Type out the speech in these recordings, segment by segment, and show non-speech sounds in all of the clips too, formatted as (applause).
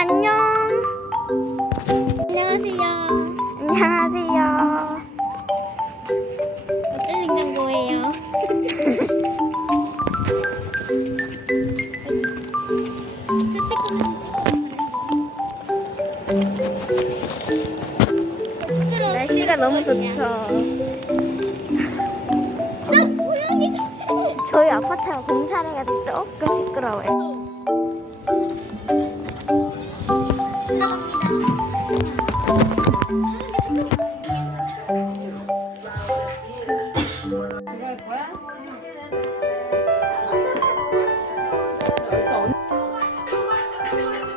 안녕. 안녕하세요. 안녕하세요. 어떤 냉장고예요? 날씨가 너무 좋죠. (laughs) 저희 아파트가 공사를 해서 조금 시끄러워요.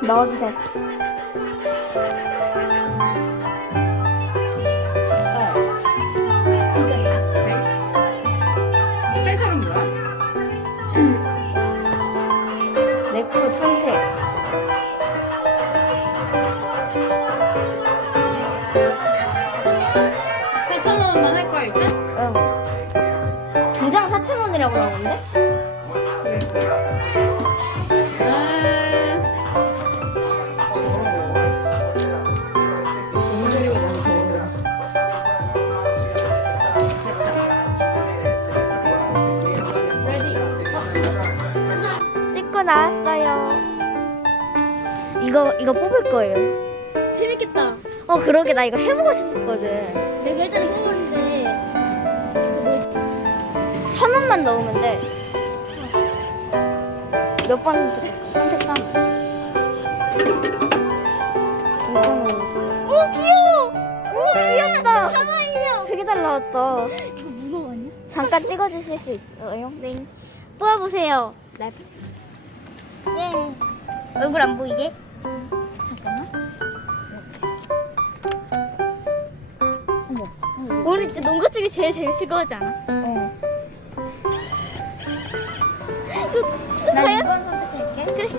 넣어도 돼. 스페셜은 뭐야? 내코 일단? 응. 두 장 4,000원이라고 나오는데? 아. 오늘이고 너무 더워. 레디. 찍고 나왔어요. 이거, 이거 뽑을 거예요. 재밌겠다. 어, 그러게. 나 이거 해보고 싶었거든. 내가 예전에 뽑았 천 원만 넣으면 돼. 몇 번 선택함? 이거는. 오, 귀여워! 오, 귀엽다! 가만히요. 되게 잘 나왔다. 이거 문어 아니야? 잠깐 찍어주실 수 있어요? 네. 뽑아보세요. 네. 예. 얼굴 안 보이게? 오늘 진짜 농구 쪽이 제일 재밌을 것 같지 않아? 응. 난 과연? 2번 선택할게. 그래.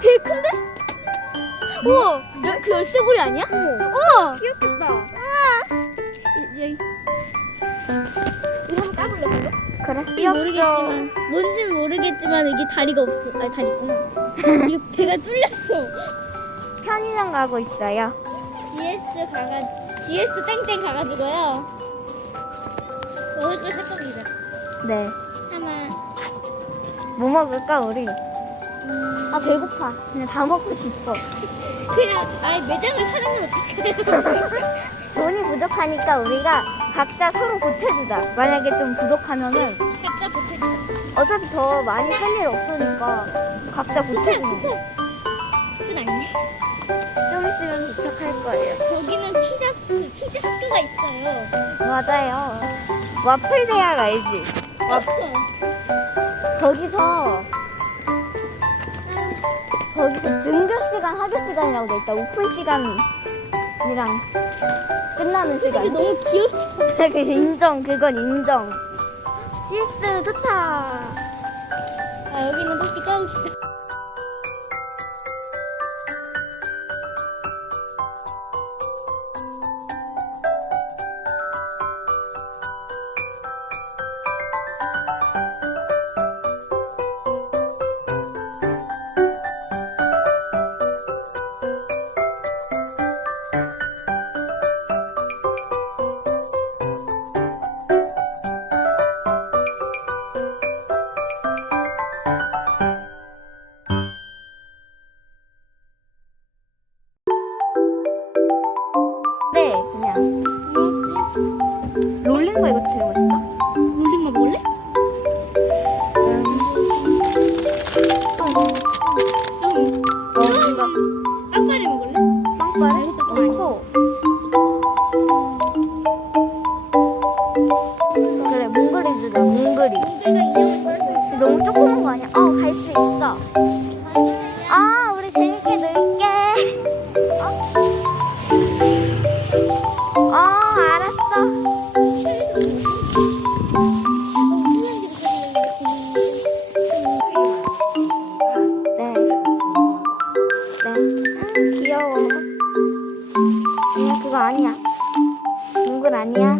되게 큰데? 우와, 여- 그 열쇠고리 아니야? 우와. 귀엽겠다. 여기. 우리 한번 까볼래 그거? 그래? 모르겠지만 뭔지는 모르겠지만 이게 다리가 없어. 아니 다리 있구나. (laughs) 이게 배가 뚫렸어. 편의점 가고 있어요. GS 가가 GS 땡땡 가가지고요. 먹을 걸살 겁니다. 네. 하나. 뭐 먹을까, 우리? 음, 아, 배고파. 그냥 다 먹고 싶어. (laughs) 그냥 아예 매장을 사려면 어떡해요? (laughs) 돈이 부족하니까 우리가 각자 서로 보태주자. 만약에 좀 부족하면은 각자 보태주자. 어차피 더 많이 살 일 없으니까 각자 도착 보태주는 거. 도착. 끝 아니네. 좀 있으면 도착할 거예요. 거기는 피자 그 피자 학교가 있어요. 맞아요. 와플 대학 알지? 거기서 거기서 등교 시간, 하교 시간이라고 돼 있다. 오픈 시간이랑 끝나는 시간. 너무 귀엽죠. (laughs) 그 인정, 그건 인정. GS 도착. 아 여기는 혹시 까고 싶다. 그래, 몽글이 주자, 몽글이. 너무 조그만 거 아니야? 어, 갈 수 있어. 아, 우리 재밌게 놀게. 어? 어, 알았어. 네. 네. 음, 귀여워. 아니야. 몽글 아니야?